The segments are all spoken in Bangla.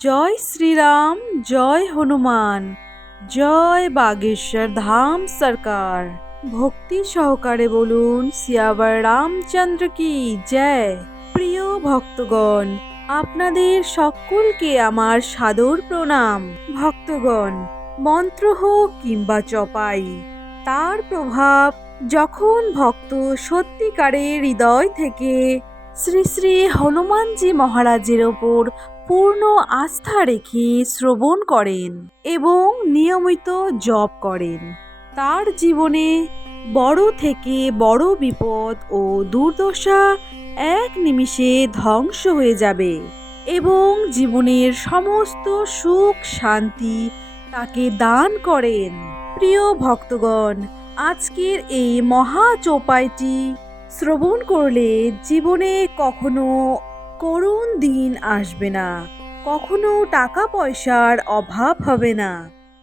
জয় শ্রীরাম, জয় হনুমান, জয় বাগেশ্বর ধাম সরকার। ভক্তি সহকারে বলুন সিয়াবার রামচন্দ্র কি জয়। প্রিয় ভক্তগণ, আপনাদের সকলকে আমার সাদর প্রণাম। ভক্তগণ, মন্ত্র হোক কিংবা চপাই, তার প্রভাব যখন ভক্ত সত্যিকারের হৃদয় থেকে শ্রী শ্রী হনুমানজি মহারাজের ওপর পূর্ণ আস্থা রেখে শ্রবণ করেন এবং নিয়মিত জপ করেন, তার জীবনে বড় থেকে বড় বিপদ ও দুর্দশা এক নিমিষে ধ্বংস হয়ে যাবে এবং জীবনের সমস্ত সুখ শান্তি তাকে দান করেন। প্রিয় ভক্তগণ, আজকের এই মহা চৌপাইটি শ্রবণ করলে জীবনে কখনো করুণ দিন আসবে না, কখনো টাকা পয়সার অভাব হবে না,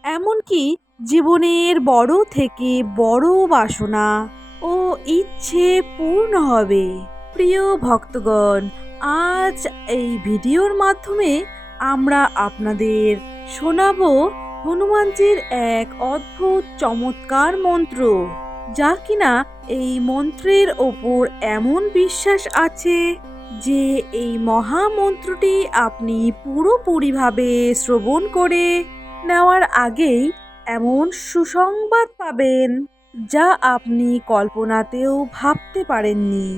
এমনকি জীবনের বড় থেকে বড় বাসনা ও ইচ্ছে পূর্ণ হবে। প্রিয় ভক্তগণ, আজ এই ভিডিওর মাধ্যমে আমরা আপনাদের শোনাবো হনুমানজির এক অদ্ভুত চমৎকার মন্ত্র, যা কিনা এই মন্ত্রের ওপর এমন বিশ্বাস আছে যে এই মহামন্ত্রটি আপনি পুরোপুরিভাবে শ্রবণ করে নেওয়ার আগেই এমন সুসংবাদ পাবেন যা আপনি কল্পনাতেও ভাবতে পারেননি,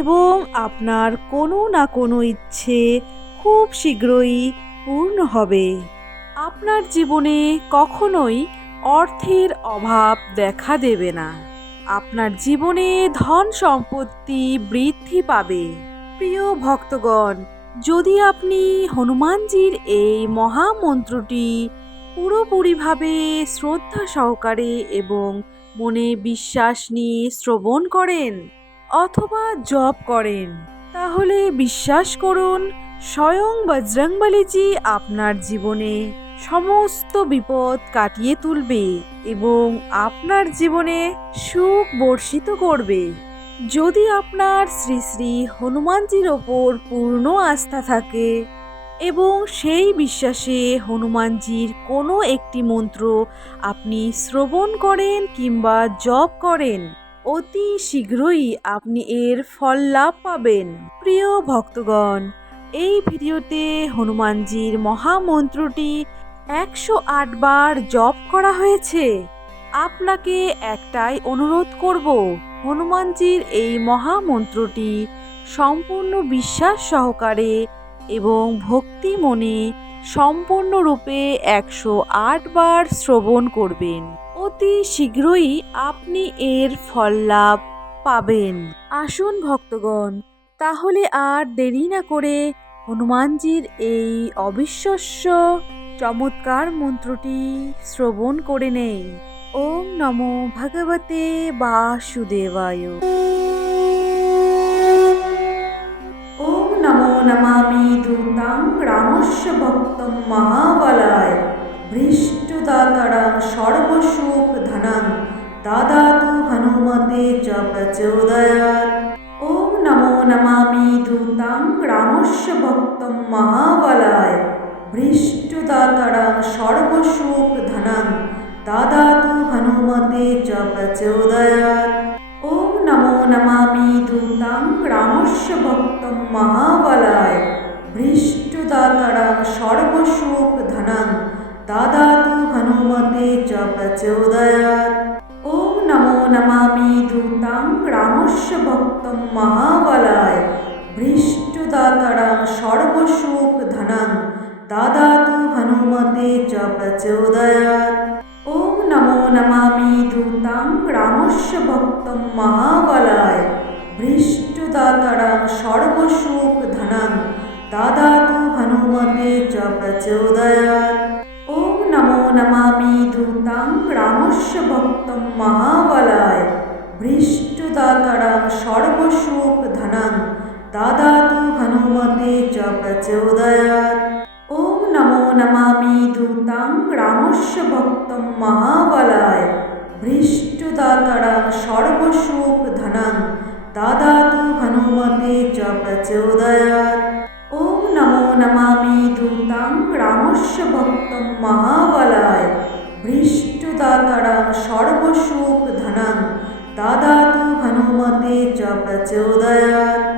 এবং আপনার কোনো না কোনো ইচ্ছে খুব শীঘ্রই পূর্ণ হবে। আপনার জীবনে কখনোই অর্থের অভাব দেখা দেবে না, আপনার জীবনে ধন সম্পত্তি বৃদ্ধি পাবে। প্রিয় ভক্তগণ, যদি আপনি হনুমানজির এই মহামন্ত্রটি পুরোপুরিভাবে শ্রদ্ধা সহকারে এবং মনে বিশ্বাস নিয়ে শ্রবণ করেন অথবা জপ করেন, তাহলে বিশ্বাস করুন স্বয়ং বজরংবলীজি আপনার জীবনে সমস্ত বিপদ কাটিয়ে তুলবে এবং আপনার জীবনে সুখ বর্ষিত করবে। যদি আপনার শ্রী শ্রী হনুমানজির ওপর পূর্ণ আস্থা থাকে এবং সেই বিশ্বাসে হনুমানজির কোনো একটি মন্ত্র আপনি শ্রবণ করেন কিংবা জপ করেন, অতি শীঘ্রই আপনি এর ফল লাভ পাবেন। প্রিয় ভক্তগণ, এই ভিডিওতে হনুমানজির মহামন্ত্রটি 108 বার জপ করা হয়েছে। আপনাকে একটাই অনুরোধ করব, হনুমানজির এই মহামন্ত্রটি সম্পূর্ণ বিশ্বাস সহকারে এবং ভক্তি মনে সম্পূর্ণরূপে 108 বার শ্রবণ করবেন। অতি শীঘ্রই আপনি এর ফল লাভ পাবেন। আসুন ভক্তগণ, তাহলে আর দেরি না করে হনুমানজির এই অবিশ্বাস্য চমৎকার মন্ত্রটি শ্রবণ করে নেই। ওম নমো ভগবতে বাসুদেবায়। ওম নমো নমামি ধূতাং রামস্য ভক্তং মহাবলায় ভৃষ্টদাতরং সর্বসুখ ধনং দাদাতু হনুমতে চ প্রচোদয়াৎ। ওম নমো নমামি ধূতাং রামস্য ভক্তং মহাবলায় ভৃষ্টদাতরং সর্বসুখ ধনং দাদাতু হনুমতে চ প্রচোদয়াৎ। ওম নমো নমামি ধূতাং রামস্য ভক্তং মহাবলায় ভৃষ্টদাতরং সর্বসুখ ধনং দাদাতু হনুমতে চ প্রচোদয়াৎ। ওম নমো নমামি ধূতাং রামস্য ভক্তং মহাবলায় ভৃষ্টদাতরং সর্বসুখ ধনং দাদাতু হনুমতে চ প্রচোদয়াৎ। ওম নমো নমামি ধূতাং রামস্য ভক্তং মহাবলায় ভৃষ্টদাতরং সর্বসুখ ধনং দাদাতু হনুমতে চ প্রচোদয়াৎ। ওম নমো নমামি ধূতাং রামস্য ভক্তং মহাবলায় ভৃষ্টদাতরং সর্বসুখ ধনং দাদাতু হনুমতে চ প্রচোদয়াৎ। ওম নমো নমামি ধূতাং রামস্য ভক্তং মহাবলায় ভৃষ্টদাতরং সর্বসুখ ধনং দাদাতু হনুমতে চ প্রচোদয়াৎ। ওম নমো নমামি दूतां रामस्य भक्तं महाबलाय भृष्टदातरं सर्वसुखधनं ददातु हनुमते च प्रचोदयात्।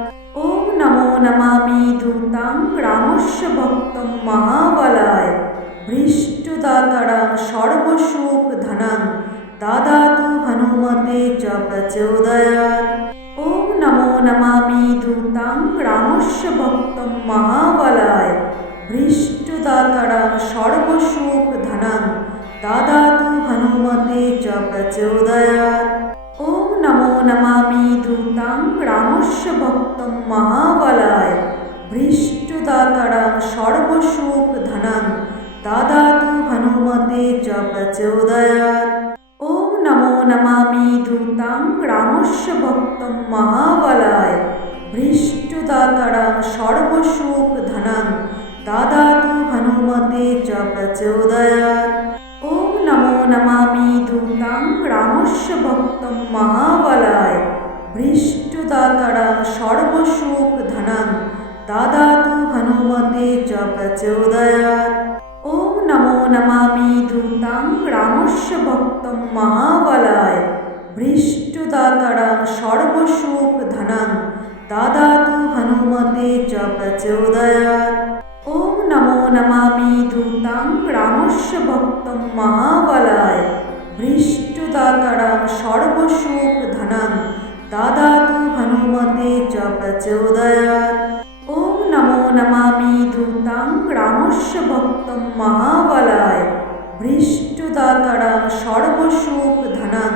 ॐ नमो नमामि दूतां रामस्य भक्तं महाबलाय भृष्टदातरं सर्वसुखधनं ददातु हनुमते च प्रचोदयात्। ॐ नमो नमामि दूतां रामस्य भक्तं महाबलाय भृष्टदातरं सर्वसुखधनं ददातु हनुमते च प्रचोदयात्। ॐ नमो नमामि दूतां रामस्य भक्तं महाबलाय भृष्टदातरं सर्वसुखधनं ददातु हनुमते च प्रचोदयात्। ॐ नमो नमामि दूतां रामस्य भक्तं महाबलाय भृष्टदातरं सर्वसुखधनं ददातु हनुमते च प्रचोदयात्। ॐ नमो नमामि दूतां रामस्य भक्तं महाबलाय भृष्टदातरं सर्वसुखधनं ददातु हनुमते च प्रचोदयात्। ॐ नमो नमामि दूतां रामस्य भक्तं महाबलाय भृष्टदातरं सर्वसुखधनं ददातु हनुमते च प्रचोदयात्। ॐ नमो नमामि दूतां रामस्य भक्तं महाबलाय भृष्टदातरं सर्वसुखधनं ददातु हनुमते च प्रचोदयात्। ॐ नमो नमामि दूतां रामस्य भक्तं महाबलाय भृष्टदातरं सर्वसुखधनं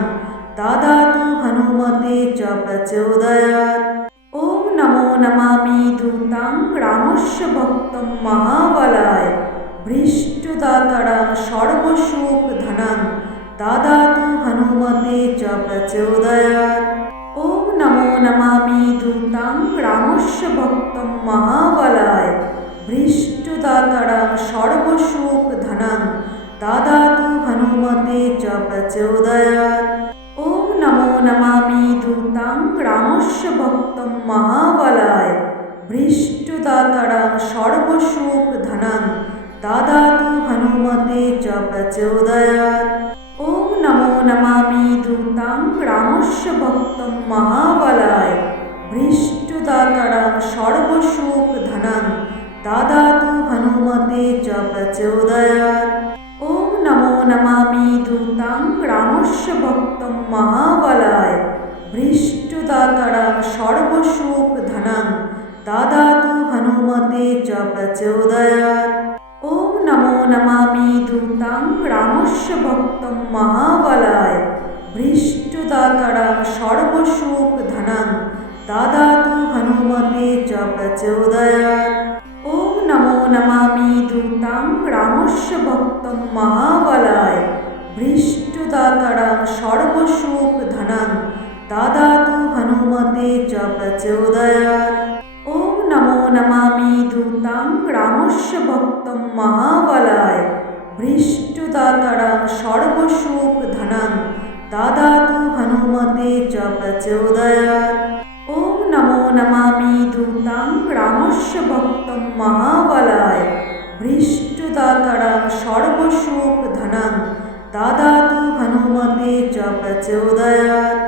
ददातु हनुमते च प्रचोदयात्। ॐ नमो नमामि दूतां रामस्य भक्तं महाबलाय भृष्टदातरं सर्वसुखधनं ददातु हनुमते च प्रचोदयात्। ॐ नमो नमामि दूतां रामस्य भक्तं महाबलाय भृष्टदातरं सर्वसुखधनं ददातु हनुमते च प्रचोदयात्। ॐ नमो नमामि दूतां रामस्य भक्तं महाबलाय भृष्टदातरं सर्वसुखधनं ददातु हनुमते च प्रचोदयात्। ॐ नमो नमामि दूतां रामस्य भक्तं महाबलाय भृष्टदातरं सर्वसुखधनं ददातु हनुमते च प्रचोदयात्। ॐ नमो नमामि दूतां रामस्य भक्तं महाबलाय भृष्टदातरं सर्वसुखधनं ददातु हनुमते च प्रचोदयात्। ॐ नमो नमामि दूतां रामस्य भक्तं महाबलाय भृष्टदातरं सर्वसुखधनं ददातु हनुमते च प्रचोदयात्। ॐ नमो नमामि दूतां रामस्य भक्तं महाबलाय भृष्टदातरं सर्वसुखधनं ददातु हनुमते च प्रचोदयात्। ॐ नमो नमामि दूतां रामस्य भक्तं महाबलाय भृष्टदातरं सर्वसुखधनं ददातु हनुमते च प्रचोदयात्। ॐ नमो नमामि दूतां रामस्य भक्तं महाबलाय भृष्टदातरं सर्वसुखधनं ददातु हनुमते च प्रचोदयात्।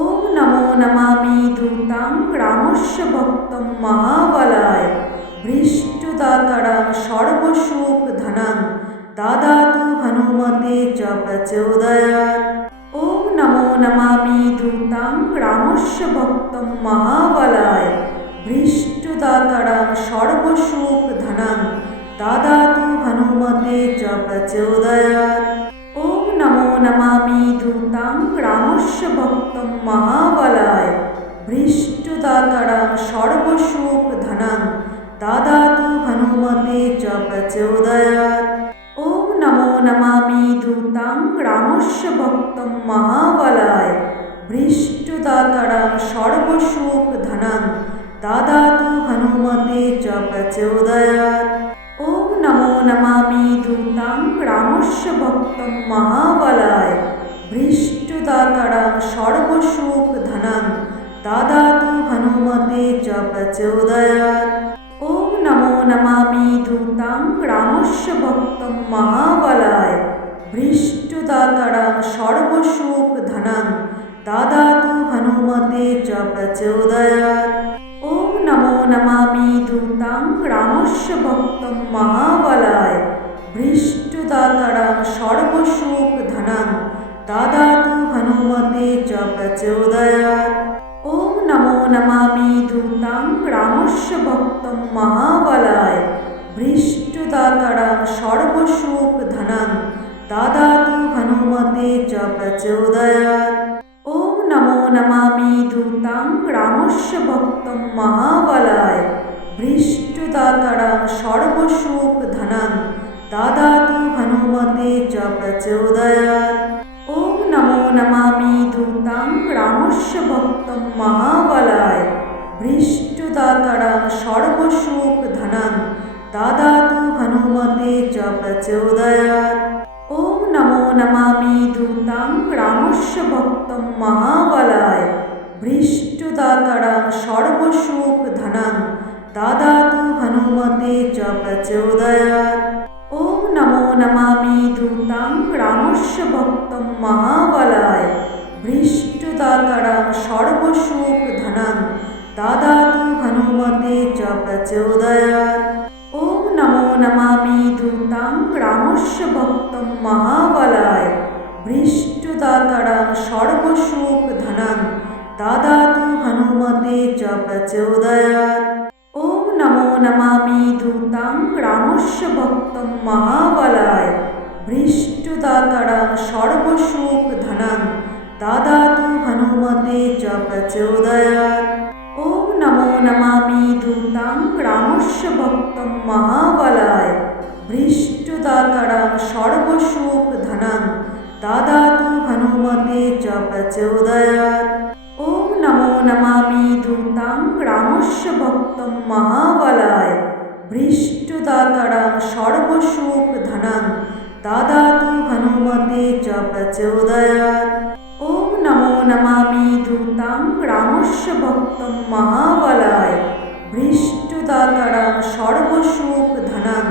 ॐ नमो नमामि दूतां रामस्य भक्तं महाबलाय भृष्टदातरं सर्वसुखधनं ददातु हनुमते च प्रचोदयात्। ॐ नमो नमामि दूतां रामस्य भक्तं महाबलाय भृष्टदातरं सर्वसुखधनं ददातु हनुमते च प्रचोदयात्। ॐ नमो नमामि दूतां रामस्य भक्तं महाबलाय भृष्टदातरं सर्वसुखधनं ददातु हनुमते च प्रचोदयात्। ॐ नमो नमामि दूतां रामस्य भक्तं महाबलाय भृष्टदातरं सर्वसुखधनं ददातु हनुमते च प्रचोदयात्। ॐ नमो नमामि दूतां रामस्य भक्तं महाबलाय भृष्टदातरं सर्वसुखधनं ददातु हनुमते च प्रचोदयात्। ॐ नमो नमामि दूतां গ্রামস্য ভক্তম মহাবলায় ভৃষ্টদাতারাং সর্বসুখ ধনং দাদাতু হনুমতে চ প্রচোদয়াৎ। ওম নমো নমামি ধূতাং গ্রামস্য ভক্তম মহাবলায় ভৃষ্টদাতারাং সর্বসুখ ধনং দাদাতু হনুমতে চ প্রচোদয়াৎ। ওম নমো নমামি ধূতাং গ্রামস্য ভক্তম মহাবলায় ভৃষ্টদাতারাং সর্বসুখ ধনং দাদাতু হনুমতে চ প্রচোদয়াৎ। ওম নমো নমামি ধূতাং গ্রামস্য ভক্তম মহাবলায় ভৃষ্টদাতারাং সর্বসুখ ধনং দাদাতু হনুমতে চ প্রচোদয়াৎ। ওম নমো নমামি ধূতাং গ্রামস্য ভক্তম মহাবলায় ভৃষ্টদাতারাং সর্বসুখ ধনং দাদাতু হনুমতে চ প্রচোদয়াৎ। ওম নমো নমামি ধূতাং গ্রামস্য ভক্তম মহাবলায় ভৃষ্টদাতারাং সর্বসুখ ধনং দাদাতু হনুমতে চ প্রচোদয়াৎ। ওম নমো নমামি ধূতাং গ্রামস্য ভক্তম মহাবলায় ভৃষ্টদাতারাং সর্বসুখ ধনং দাদাতু হনুমতে চ প্রচোদয়াৎ। ওম নমো নমামি ধূতাং গ্রামস্য ভক্তম মহাবলায় ভৃষ্টদাতারাং সর্বসুখ ধনং দাদাতু হনুমতে চ প্রচোদয়াৎ। ওম নমো নমামি ধূতাং গ্রামস্য ভক্তম মহাবলায় ভৃষ্টদাতারাং সর্বসুখ ধনং দাদাতু হনুমতে চ প্রচোদয়াৎ। ওম নমো নমামি ধূতাং গ্রামস্য ভক্তম মহাবলায় ভৃষ্টদাতারাং সর্বসুখ ধনং দাদাতু হনুমতে চ প্রচোদয়াৎ। ওম নমো নমামি ধূতাং গ্রামস্য ভক্তম মহাবলায় ভৃষ্টদাতারাং সর্বসুখ ধনং দাদাতু হনুমতে চ প্রচোদয়াৎ। ওম নমো নমামি ধূতাং গ্রামস্য ভক্তম মহাবলায় ভৃষ্টদাতারাং সর্বসুখ ধনং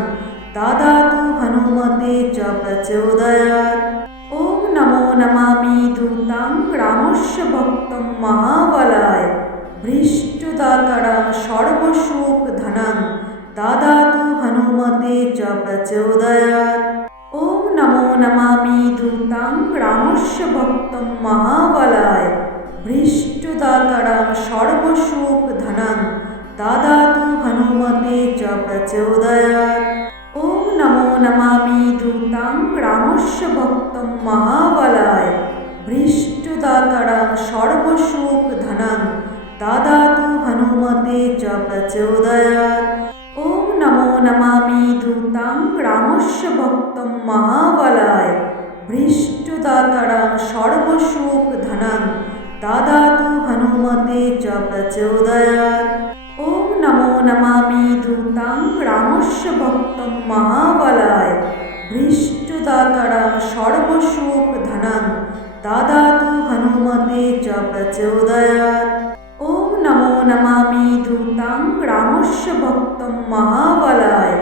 দাদাতু হনুমতে চ প্রচোদয়াৎ। ওম নমো নমামি ধূতাং গ্রামস্য ভক্তম মহাবলায় ভৃষ্টদাতারাং সর্বসুখ ধনং দাদাতু হনুমতে চ প্রচোদয়াৎ। ওম নমো নমামি ধূতাং গ্রামস্য ভক্তম মহাবলায় ভৃষ্টদাতারাং সর্বসুখ ধনং দাদাতু হনুমতে চ প্রচোদয়াৎ। ওম নমো নমামি ধূতাং গ্রামস্য ভক্তম মহাবলায় ভৃষ্টদাতারাং সর্বসুখ ধনং দাদাতু হনুমতে চ প্রচোদয়াৎ। ওম নমো নমামি ধূতাং গ্রামস্য ভক্তম মহাবলায় ভৃষ্টদাতারাং সর্বসুখ ধনং দাদাতু হনুমতে চ প্রচোদয়াৎ। ওম নমো নমামি ধূতাং গ্রামস্য ভক্তম মহাবলায় ভৃষ্টদাতারাং সর্বসুখ ধনং দাদাতু হনুমতে চ প্রচোদয়াৎ। ওম নমো নমামি ধূতাং গ্রামস্য ভক্তম মহাবলায়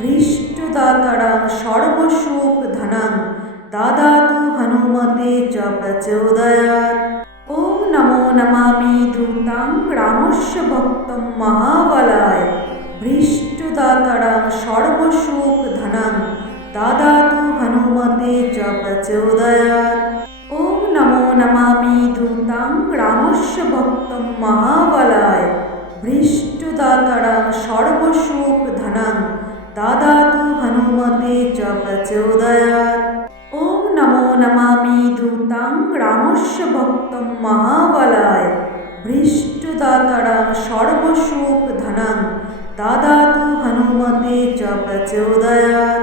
ভৃষ্টদাতারাং সর্বসুখ ধনং দাদাতু হনুমতে চ প্রচোদয়াৎ। ওম নমো নমামি ধূতাং গ্রামস্য ভক্তম মহাবলায় ভৃষ্টদাতারাং সর্বসুখ ধনং দাদাতু হনুমতে চ প্রচোদয়াৎ। ওম নমো নমামি ধূতাং গ্রামস্য ভক্তম মহাবলায় ভৃষ্টদাতারাং সর্বসুখ ধনং দাদাতু হনুমতে চ প্রচোদয়াৎ। ওম নমো নমামি ধূতাং গ্রামস্য ভক্তম মহাবলায় ভৃষ্টদাতারাং সর্বসুখ ধনং দাদাতু হনুমতে চ প্রচোদয়াৎ।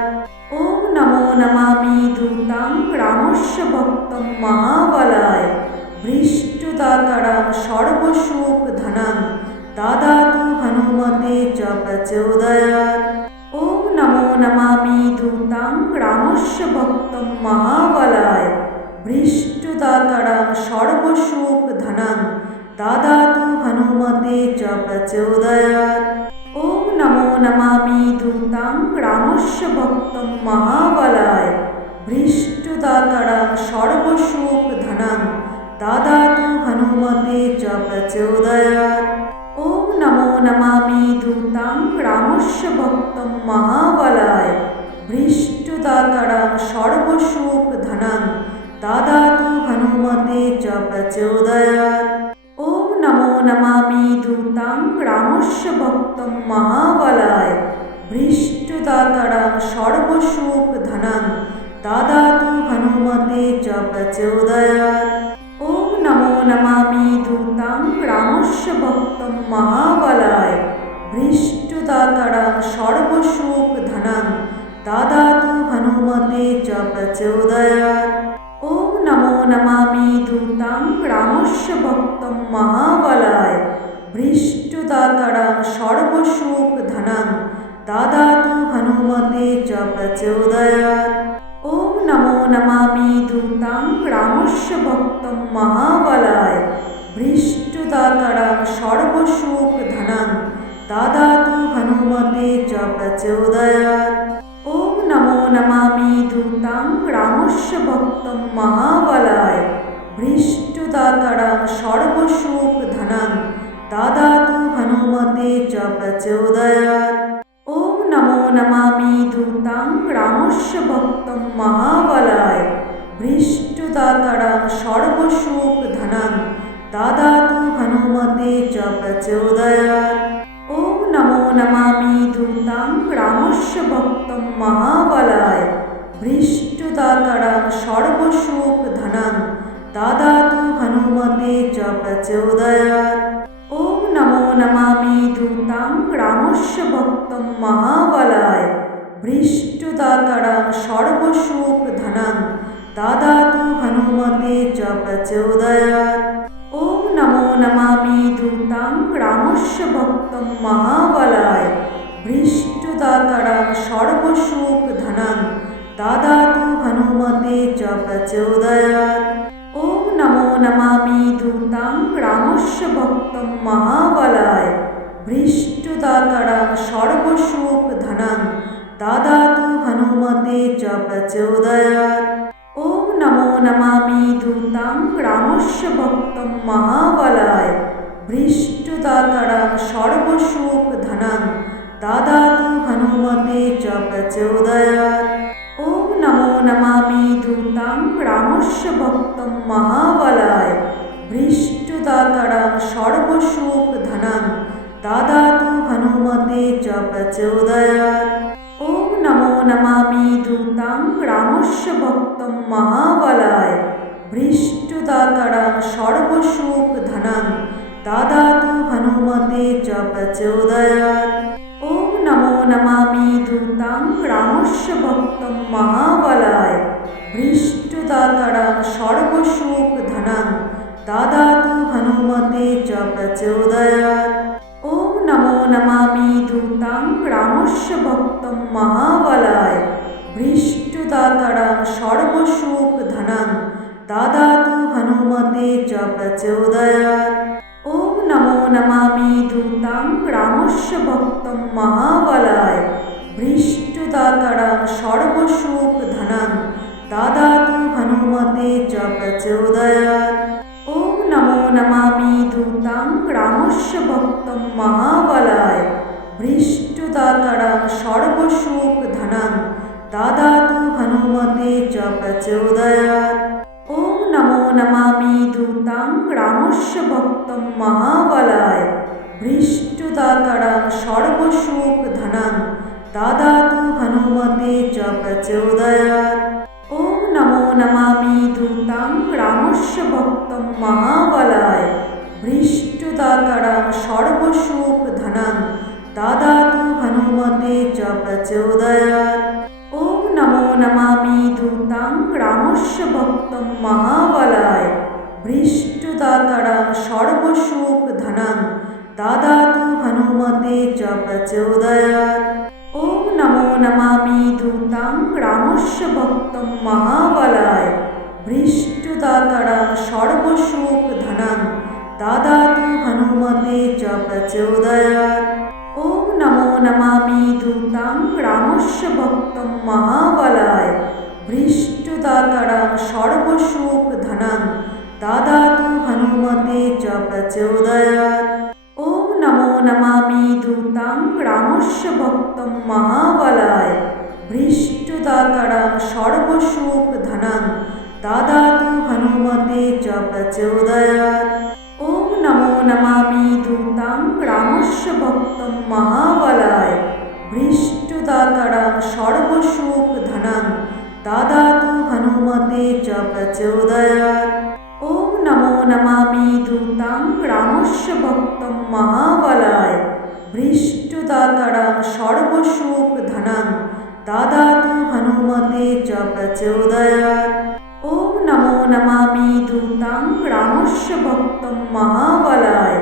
ওম নমো নমামি ধূতাং গ্রামস্য ভক্তম মহাবলায় ভৃষ্টদাতারাং সর্বসুখ ধনং দাদাতু হনুমতে চ প্রচোদয়াৎ। ওম নমো নমামি ধূতাং গ্রামস্য ভক্তম মহাবলায় ভৃষ্টদাতারাং সর্বসুখ ধনং দাদাতু হনুমতে চ প্রচোদয়াৎ। ওম নমো নমামি ধূতাং গ্রামস্য রামস্য ভক্তং মহাবলায় ভৃষ্টদাতারাং সর্বসুখধনং দদাতু হনুমতে চ প্রচোদয়াৎ। ওম নমো নমামি ধূতাং রামস্য ভক্তং মহাবলায় ভৃষ্টদাতারাং সর্বসুখধনং দদাতু হনুমতে চ প্রচোদয়াৎ। ওম নমো নমামি ধূতাং রামস্য ভক্তং মহাবলায় ভৃষ্টদাতারাং সর্বসুখধনং দদাতু হনুমতে চ প্রচোদয়াৎ। ওম নমো নমামি ধূতাং রামস্য ভক্তং মহাবলায় ভৃষ্টদাতারাং সর্বসুখধনং দদাতু হনুমতে চ প্রচোদয়াৎ। ওম নমো নমামি ধূতাং রামস্য ভক্তং মহাবলায় ভৃষ্টদাতারাং সর্বসুখধনং দদাতু হনুমতে চ প্রচোদয়াৎ। ওম নমো নমামি ধূতাং রামস্য ভক্তং মহাবলায় ভৃষ্টদাতারাং সর্বসুখধনং দদাতু হনুমতে চ প্রচোদয়াৎ। ওম নমো নমামি ধূতাং রামস্য ভক্তং মহাবলায় ভৃষ্টদাতারাং সর্বসুখধনং দদাতু হনুমতে চ প্রচোদয়াৎ। ওম নমো নমামি ধূতাং রামস্য ভক্তং মহাবলায় ভৃষ্টদাতারাং সর্বসুখধনং দদাতু হনুমতে চ প্রচোদয়াৎ। ওম নমো নমামি ধূতাং রামস্য ভক্তং মহাবলায় ভৃষ্টদাতারাং সর্বসুখধনং দদাতু হনুমতে চ প্রচোদয়াৎ। ওম নমো নমামি ধূতাং রামস্য ভক্তং মহাবলায় ভৃষ্টদাতারাং সর্বসুখধনং দদাতু হনুমতে চ প্রচোদয়াৎ। ওম নমো নমামি ধূতাং রামস্য ভক্তং মহাবলায় ভৃষ্টদাতারাং সর্বসুখধনং দদাতু হনুমতে চ প্রচোদয়াৎ। ওম নমো নমামি ধূতাং রামস্য ভক্তং মহাবলায় ভৃষ্টদাতারাং সর্বসুখধনং দদাতু হনুমতে চ প্রচোদয়াৎ। ওম নমো নমামি ধূতাং রামস্য ভক্তং মহাবলায় ভৃষ্টদাতারাং সর্বসুখধনং দদাতু হনুমতে চ প্রচোদয়াৎ। ওম নমো নমামি ধূতাং রামস্য ভক্তং মহাবলায় ভৃষ্টদাতারাং সর্বসুখধনং দদাতু হনুমতে চ প্রচোদয়াৎ। ওম নমো নমামি ধূতাং রামস্য ভক্তং মহাবলায় ভৃষ্টদাতারাং সর্বসুখধনং দদাতু হনুমতে চ প্রচোদয়াৎ। ওম নমো নমামি ধূতাং রামস্য ভক্তং মহাবলায় ভৃষ্টদাতারাং সর্বসুখধনং দদাতু হনুমতে চ প্রচোদয়াৎ। ওম নমো নমামি ধূতাং রামস্য ভক্তং মহাবলায় ভৃষ্টদাতারাং সর্বসুখধনং দদাতু হনুমতে চ প্রচোদয়াৎ। ওম নমো নমামি ধূতাং রামস্য ভক্তং মহাবলায় ভৃষ্টদাতারাং সর্বসুখধনং দদাতু হনুমতে চ প্রচোদয়াৎ। ওম নমো নমামি ধূতাং রামস্য ভক্তং মহাবলায় ভৃষ্টদাতারাং সর্বসুখধনং দদাতু হনুমতে চ প্রচোদয়াৎ। ওম নমো নমামি ধূতাং রামস্য ভক্তং মহাবলায় ভৃষ্টদাতারাং সর্বসুখধনং দদাতু হনুমতে চ প্রচোদয়াৎ। ওম নমো নমামি ধূতাং রামস্য ভক্তং মহাবলায় ভৃষ্টদাতারাং সর্বসুখধনং দদাতু হনুমতে চ প্রচোদয়াৎ। ওম নমো নমামি ধূতাং রামস্য ভক্তং মহাবলায় ভৃষ্টদাতারাং সর্বসুখধনং দদাতু হনুমতে চ প্রচোদয়াৎ। ওম নমো নমামি ধূতাং রামস্য ভক্তং মহাবলায় ভৃষ্টদাতারাং সর্বসুখধনং দদাতু হনুমতে চ প্রচোদয়াৎ। ওম নমো নমামি ধূতাং রামস্য ভক্তং प्रचोदयात्। ॐ नमो नमामि दूतां रामस्य भक्तं महाबलाय भृष्टदातरं सर्वसुखधनं ददातु हनुमते च प्रचोदयात्। ॐ नमो नमामि दूतां रामस्य भक्तं महाबलाय भृष्टदातरं सर्वसुखधनं ददातु हनुमते च प्रचोदयात्। ॐ नमो नमामि दूतां रामस्य भक्तं महाबलाय भृष्टदातरं सर्वसुखधनं ददातु हनुमते च प्रचोदयात्। ॐ नमो नमामि दूतां रामस्य भक्तं महाबलाय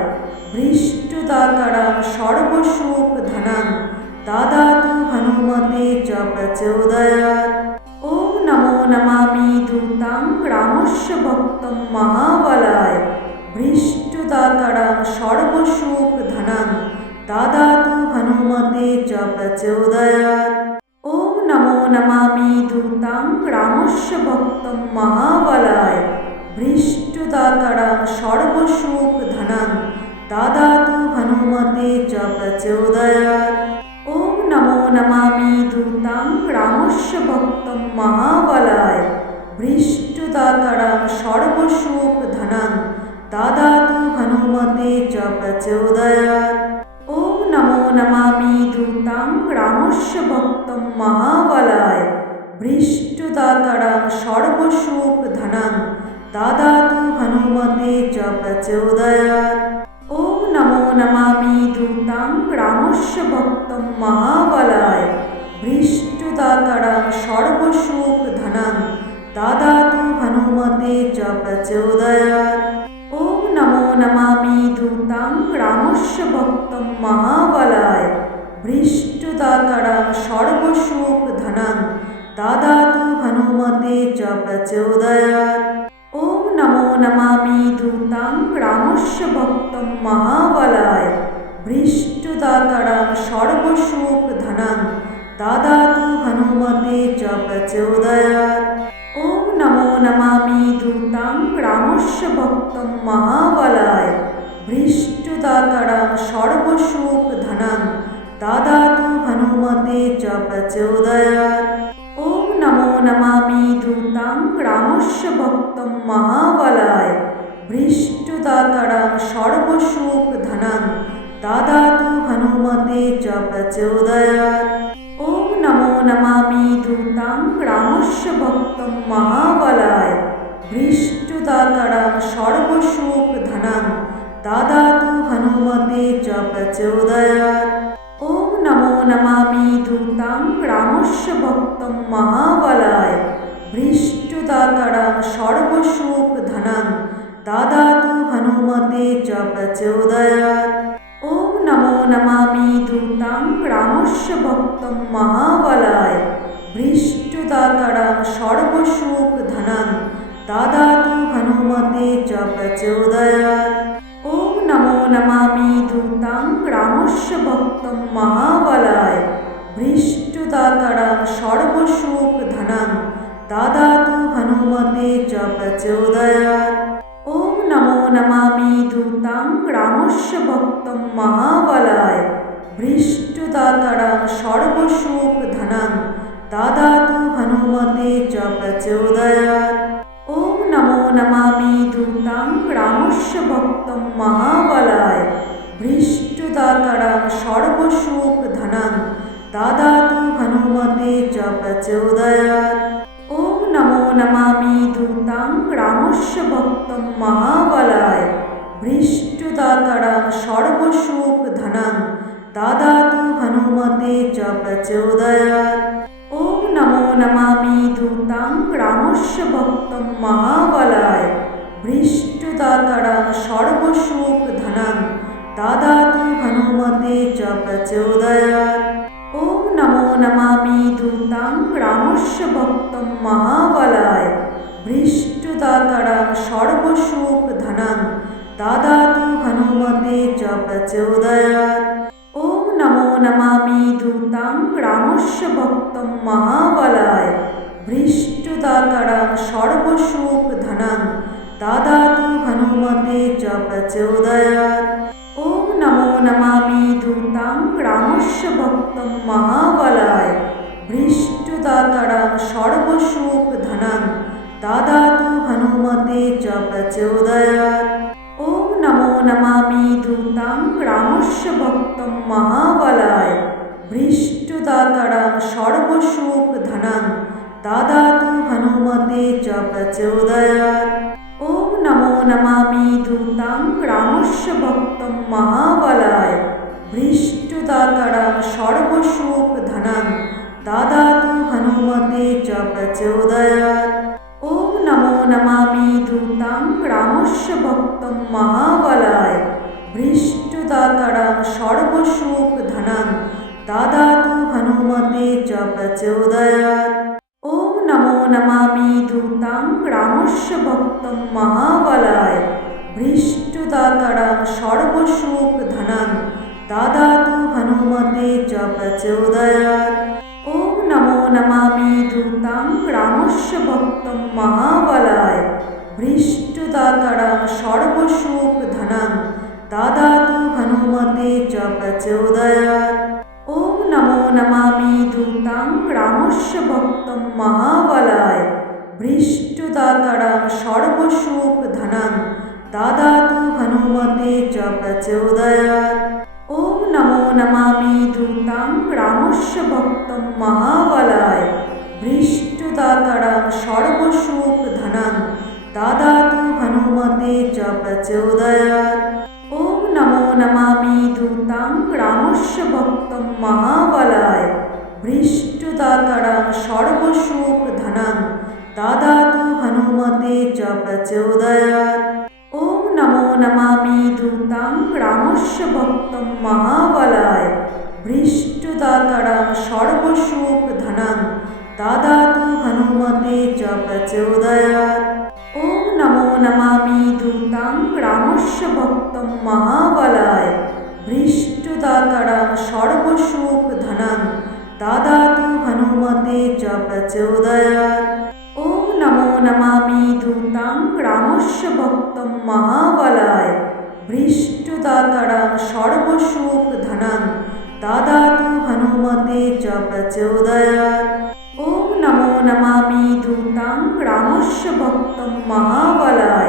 भृष्टदातरं सर्वसुखधनं ददातु हनुमते च प्रचोदयात्। ॐ नमो नमामि दूतां रामस्य भक्तं महाबलाय भृष्टदातरं सर्वसुखधनं ददातु हनुमते च प्रचोदयात्। ॐ नमो नमामि दूतां रामस्य भक्तं महाबलाय भृष्टदातरं सर्वसुखधनं ददातु हनुमते च प्रचोदयात्। ॐ नमो नमामि दूतां रामस्य भक्तं महाबलाय भृष्टदातरं सर्वसुखधनं ददातु हनुमते च प्रचोदयात्। ॐ नमो नमामि दूतां रामस्य भक्तं महाबलाय भृष्टदातरं सर्वसुखधनं ददातु हनुमते च प्रचोदयात्। ॐ नमो नमामि दूतां रामस्य भक्तं महाबलाय भृष्टदातरं सर्वसुखधनं ददातु हनुमते च प्रचोदयात्। ॐ नमो नमामि दूतां रामस्य भक्तं महाबलाय भृष्टदातरं सर्वसुखधनं ददातु हनुमते च प्रचोदयात्। ॐ नमो नमामि दूतां रामस्य भक्तं महाबलाय भृष्टदातरं सर्वसुखधनं ददातु हनुमते च प्रचोदयात्। ॐ नमो नमामि दूतां रामस्य भक्तं महाबलाय भृष्टदातरं सर्वसुखधनं ददातु हनुमते च प्रचोदयात्। ॐ नमो नमामि दूतां रामस्य भक्तं महाबलाय भृष्टदातरं सर्वसुखधनं ददातु हनुमते च प्रचोदयात्। ॐ नमो नमामि दूतां रामस्य भक्तं महाबलाय भृष्टदातरं सर्वसुखधनं ददातु हनुमते च प्रचोदयात्। ॐ नमो नमामि दूतां रामस्य भक्तं महाबलाय भृष्टदातरं सर्वसुखधनं ददातु हनुमते च प्रचोदयात्। ॐ नमो नमामि दूतां रामस्य भक्तं महाबलाय भृष्टदातरं सर्वसुखधनं ददातु हनुमते च प्रचोदयात्। ॐ नमो नमामि दूतां रामस्य भक्तं महाबलाय भृष्टदातरं सर्वसुखधनं ददातु हनुमते च प्रचोदयात्। ॐ नमो नमामि दूतां रामस्य भक्तं महाबलाय भृष्टदातरं सर्वसुखधनं ददातु हनुमते च प्रचोदयात्। ॐ नमो नमामि दूतां रामस्य भक्तं महाबलाय भृष्टदातरं सर्वसुखधनं ददातु हनुमते च प्रचोदयात्। ॐ नमो नमामि दूतां रामस्य भक्तं महाबलाय भृष्टदातरं सर्वसुखधनं ददातु हनुमते च प्रचोदयात्। ॐ नमो नमामि दूतां रामस्य भक्तं महाबलाय भृष्टदातरं सर्वसुखधनं ददातु हनुमते च प्रचोदयात्। ॐ नमो नमामि दूतां रामस्य भक्तं महाबलाय भृष्टदातरं सर्वसुखधनं ददातु हनुमते च प्रचोदयात्। ॐ नमो नमामि दूतां रामस्य भक्तं महाबलाय भृष्टदातरं सर्वसुखधनं ददातु हनुमते हनुमते च प्रचोदयात्। ॐ नमो नमामि धूतां रामस्य भक्तं महाबलाय भृष्टदातरं सर्वसुखधनं ददातु हनुमते च प्रचोदयात्। ॐ नमो नमामि धूतां रामस्य भक्तं महाबलाय भृष्टदातरं सर्वसुखधनं ददातु हनुमते च प्रचोदयात्। ॐ नमो नमामि धूतां रामस्य भक्तं महाबलाय भृष्टदातरं सर्वसुखधनं ददातु हनुमते च प्रचोदयात्। ॐ नमो नमामि धूतां रामस्य भक्तं महाबलाय भृष्टदातरं सर्वसुखधनं ददातु हनुमते च प्रचोदयात्। ॐ नमो नमामि धूतां रामस्य भक्तं महाबलाय भृष्टदातरं सर्वसुखधनं ददातु हनुमते च प्रचोदयात्। ॐ नमो नमामि धूतां रामस्य भक्तं महाबलाय भृष्टदातरं सर्वसुखधनं ददातु हनुमते च प्रचोदयात्। ॐ नमो नमामि धूतां रामस्य भक्तं महाबलाय भृष्टदातरं सर्वसुखधनं ददातु हनुमते च प्रचोदयात्। ॐ नमो नमामि धूतां रामस्य भक्तं महाबलाय भृष्टदातरं सर्वसुखधनं ददातु हनुमते च प्रचोदयात्। ॐ नमो नमामि धूतां रामस्य भक्तं महाबलाय भृष्टदातरं सर्वसुखधनं ददातु हनुमते च प्रचोदयात्। ॐ नमो नमामि धूतां रामस्य भक्तं महाबलाय भृष्टदातरं सर्वसुखधनं ददातु हनुमते च प्रचोदयात्। ॐ नमो नमामि धूतां रामस्य भक्तं महाबलाय भृष्टदातरं सर्वसुखधनं ददातु हनुमते च प्रचोदयात्। ॐ नमो नमामि धूतां रामस्य भक्तं महाबलाय भृष्टदातरं सर्वसुखधनं ददातु हनुमते च प्रचोदयात्। ॐ नमो नमामि धूतां रामस्य भक्तं महाबलाय